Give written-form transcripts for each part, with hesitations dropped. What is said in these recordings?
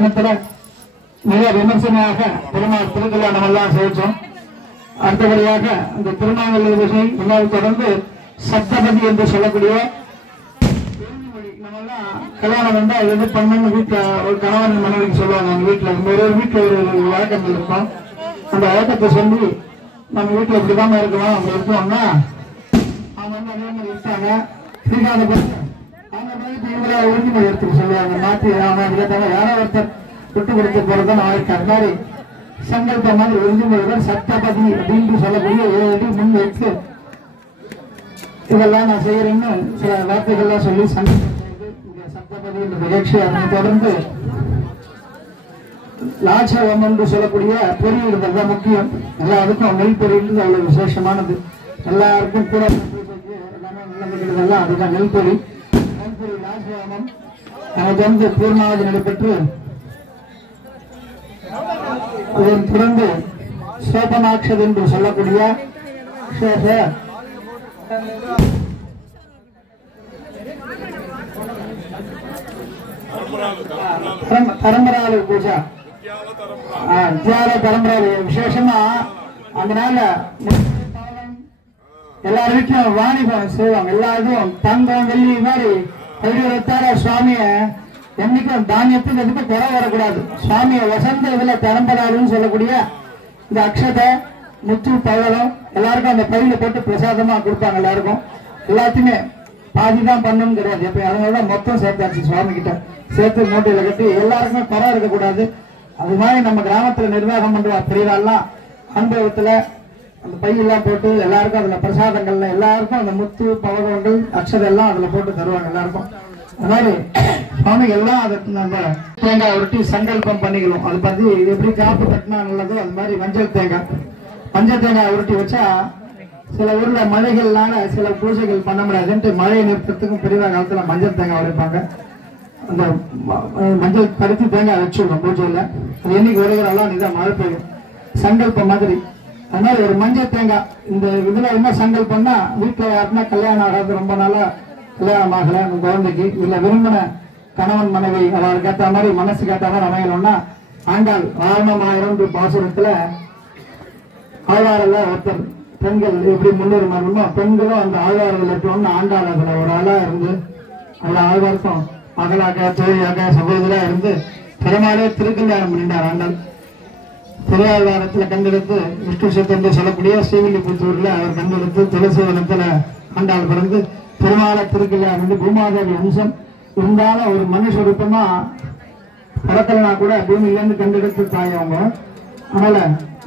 மிக விமர்சனமாக பெருமாள் திருக்கல்யாணம் எல்லாம் செய்தோம். அடுத்தபடியாக இந்த திருநாங்கல் விஷயம் முன்னால் தொடர்ந்து சப்தபதி என்று சொல்லக்கூடிய கல்யாணம் வந்தா எது பண்ணு வீட்டுல ஒரு கணவன் மனைவிக்கு சொல்லுவாங்க. எங்க வீட்டுல ஒரு வீட்டுல ஒரு வழக்கம் இருக்கும். அந்த வழக்கத்தை சொல்லி நம்ம வீட்டுல இப்படிதான் இருக்கணும் அப்படி இருக்கோம்னா அவங்க வந்து அதே மாதிரி இருக்காங்க. பிடிக்காத அவங்க மாதிரி உறுதிமொழி எடுத்துக்க சொல்லுவாங்க. மாற்றி அவங்க யாரோ ஒருத்தர் விட்டு கொடுத்து போறதுதான் நாளைக்கு அது மாதிரி சங்கல்ப மாதிரி உறுதிமொழிகள் சப்தபதி அப்படின்னு சொல்லக்கூடிய 7 அடி முன் வைத்து இதெல்லாம் நான் செய்யறேன்னு சில வார்த்தைகள்லாம் சொல்லி சப்தபதி என்ற நிகழ்ச்சி அதனை தொடர்ந்து லாட்சவம் என்று சொல்லக்கூடிய பொறியிடுதல் தான் முக்கியம். எல்லாருக்கும் நெல் பொறியிடுறது அவ்வளவு விசேஷமானது. எல்லாருக்கும் கூட எல்லாமே நல்லதுதான். அதுதான் நெல் பொறி. நெல்பொறி லாட்சவமம் அதை தொடர்ந்து பூர்ணாவது நடைபெற்று அதன் தொடர்ந்து சோபனாட்சது என்று சொல்லக்கூடிய பரம்பராளி பூஜா வித்யால பரம்பராளி விசேஷமா அதனால எல்லா வீட்லயும் வாணிபம் செய்வாங்க. எல்லா இதுவும் தங்கம் வெள்ளி மாதிரி பைரவத்தார சுவாமிய என்னைக்கும் தானியத்துக்கு எதுக்கு குறை வரக்கூடாது. சுவாமிய வசந்த இதுல பரம்பராளுன்னு சொல்லக்கூடிய இந்த அக்ஷதை முத்து பழம் எல்லாருக்கும் அந்த பையில போட்டு பிரசாதமா கொடுப்பாங்க. எல்லாருக்கும் எல்லாத்தையுமே பாதிதான் பண்ணணும் கிடையாது. எப்ப அதனாலதான் மொத்தம் சேர்த்தாச்சு சுவாமி கிட்ட சேர்த்து மூட்டையில கட்டி எல்லாருக்குமே குறை இருக்கக்கூடாது. அது மாதிரி நம்ம கிராமத்துல நிர்வாகம் பண்ற பெரியவாள்லாம் அனுபவத்துல அந்த பையெல்லாம் போட்டு எல்லாருக்கும் அதுல பிரசாதங்கள்ல எல்லாருக்கும் அந்த முத்து பவகங்கள் அக்ஷதை எல்லாம் அதுல போட்டு தருவாங்க எல்லாருக்கும். அது மாதிரி சுவாமி எல்லாம் அதை நம்ம தேங்காய் உருட்டி சங்கல்பம் பண்ணிக்கணும். அது பத்தி எப்படி காப்பு கட்டினா நல்லதோ அது மாதிரி மஞ்சள் தேங்காய் உருட்டி வச்சா சில ஊர்ல மழைகள்னால சில பூஜைகள் பண்ண முடியாதுன்ட்டு மழையை நிறுத்தத்துக்கும் பெரிய காலத்துல மஞ்சள் தேங்காய் உடைப்பாங்க. அந்த மஞ்சள் பருத்தி தேங்காய் வச்சுக்கணும் பூஜையில. அது என்னைக்கு உடைகிறாலும் இதுதான் மழை பெய்யும் சங்கல்பம் மாதிரி. அதனால ஒரு மஞ்சள் தேங்காய் இந்த இதுல என்ன சங்கல்பம்னா வீட்டுல யாருன்னா கல்யாணம் ஆகாது ரொம்ப நாளா கல்யாணம் ஆகல அந்த குழந்தைக்கு இல்ல விரும்பின கணவன் மனைவி அவருக்கு ஏற்ற மாதிரி மனசுக்கு ஏற்ற மாதிரி அமையணும்னா ஆண்டாள் வாரணமாயிரம் பாசுரத்துல ஆழ்வாரில் ஒருத்தர் பெண்கள் எப்படி முன்னுரிமை பெண்களும் அந்த ஆழ்வார்கள் இருக்கணும்னு ஆண்டாள் அதுல ஒரு ஆளா இருந்து அந்த ஆழ்வாருக்கும் மகளாக தோழியாக சகோதரா இருந்து பெருமாளே திருக்கல்யாணம் பண்ணிட்டார். ஆண்டாள் திருவாழ்வாரத்துல கண்டெடுத்து விஷ்ணு சித்தம் சொல்லக்கூடிய ஸ்ரீவில்லிபுத்தூர்ல அவர் கண்டெடுத்து துளசி வனத்துல ஆண்டாள் பிறந்து பெருமாள திருக்கல்யாணம் பூமாதேவி அம்சம் இருந்தாலும் ஒரு மனுஷ ரூபமா பிறக்கலனா கூட பூமியில இருந்து கண்டெடுத்து தாயவங்க. அதனால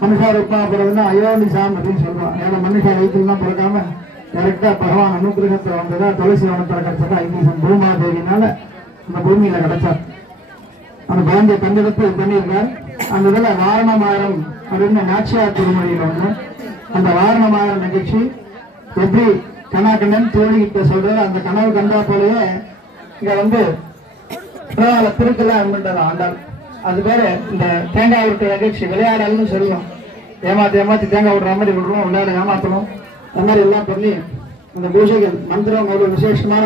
மனுஷா ரூபமா பிறகுன்னா அயோனிசாம் அப்படின்னு சொல்லுவாங்க. ஏன்னா மனுஷா வயிற்றுலாம் பிறக்காம டைரக்டா பகவான் அனுகிரகத்துல வந்ததா துளசி வனத்துல கிடைச்சதா ஐநீசம் பூமாதேவினால அந்த பூமியில கிடைச்சார். அந்த குழந்தைய கண்டெடுத்து பண்ணியிருக்கார். அந்த இதுல வாரணமாயிரம் அப்படின்னு நாச்சியார் திருமொழியில் ஒண்ணு அந்த வாரணமாயிரம் நிகழ்ச்சி எப்படி கண்ணாக்கண்ணன் தோழிகிட்ட சொல்றாரு அந்த கனவு கண்டா போலயே இங்க வந்து திருக்கெல்லாம் பண்றது ஆண்டாள். அது பேரு இந்த தேங்காய் விட்டு நிகழ்ச்சி விளையாடல்னு சொல்லுவோம். ஏமாத்தி தேங்காய் விடுற மாதிரி விடுறோம், விளையாட ஏமாத்தணும் அந்த மாதிரி எல்லாம் பண்ணி அந்த பூஜைகள் மந்திரம் ஒரு விசேஷமான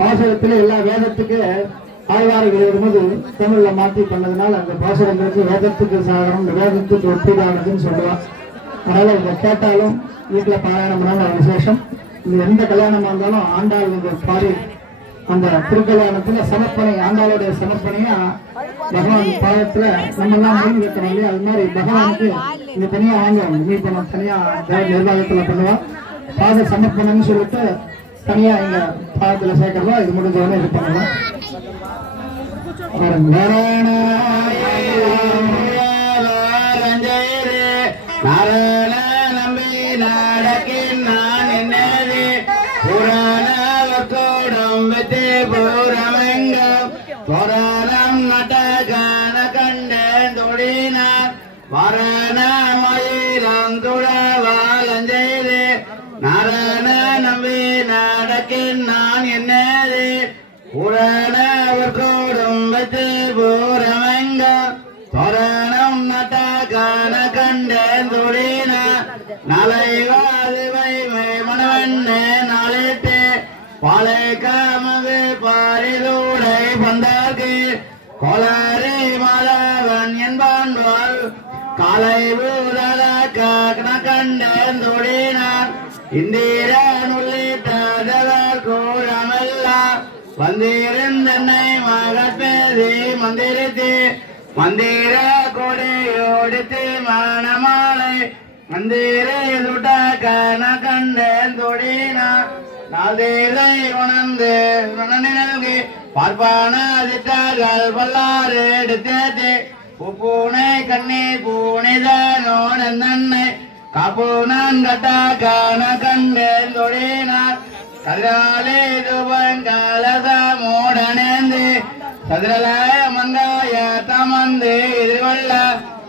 பாசுரத்துல எல்லா வேதத்துக்கு ஆழ்வார்கள் வரும்போது தமிழ்ல மாற்றி பண்ணதுனால அந்த பாசுரங்களுக்கு வேதத்துக்கு சாகரம் வேதத்துக்கு ஒப்பீடானதுன்னு சொல்லுவான். அதனால இதை கேட்டாலும் வீட்டுல பாராயணம் பண்ணாலும் விசேஷம். இது எந்த கல்யாணமா இருந்தாலும் ஆண்டாள் இந்த பாடி அந்த திருக்கல்யாணத்துல சமர்ப்பணை ஆண்டாளுடைய சமர்ப்பணையா பகவான் பாதத்துல நம்ம எல்லாம் மீன் வைக்கணும் இல்லையா. அது மாதிரி பகவானுக்கு இங்க தனியா வாங்குவாங்க மீன் பணம் தனியா நிர்வாகத்துல பண்ணுவா. பாத சமர்ப்பணம்னு சொல்லிட்டு தனியா எங்க பாதத்துல சேர்க்கிறதோ இது முடிஞ்சவனே இது பண்ணலாம். புராணம் நடகன கண்டேன் தொழினார் மரண மயிலம் துழவாலஞ்செய்து நரண நம்பி நடக்கின் நான் என்னது புராணவர் கூடும் வெற்றி பூரமங்க புராணம் நடகன கண்டேன் தொழினார் நலைவாதிவை மனவண்ணே நாளிட்டு பாலை காமது பாரிலூடை பந்தாக்கு கோளாறு என்பான்பால் காலை ஊதல கண்டேன் தொழினான் இந்திரன் உள்ளிட்டவர் கூறமெல்லாம் வந்திருந்தன்னை மகப்பேதி மந்திரித்து மந்திர கொடியோடித்து மணமாலை மந்திரே சுட்ட கண்டேன் தொழினான் நாதேதை உணர்ந்து நல்கி பார்ப்பான திட்டார்கள் பல்லாறு எடுத்தே பூனை கண்ணி பூனிதனோட நன்னை காப்பூனான் கட்டா கண்டேன் தொழினார் கதிராலே துபன் கலசமோடனேந்து சதுரலாய மங்காய தமந்து எதிர்வல்ல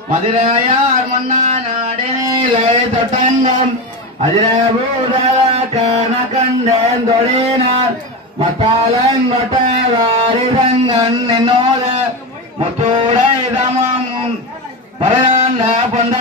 மதுரையார் மன்னா நாடினிலை தொட்டங்கம் அதிரபூதல கண்டேன் தொழினார் மத்தாலன் மட்டவாரிதங்கன் என்னோட முத்தூடை தமம் பரதாண்ட பொந்த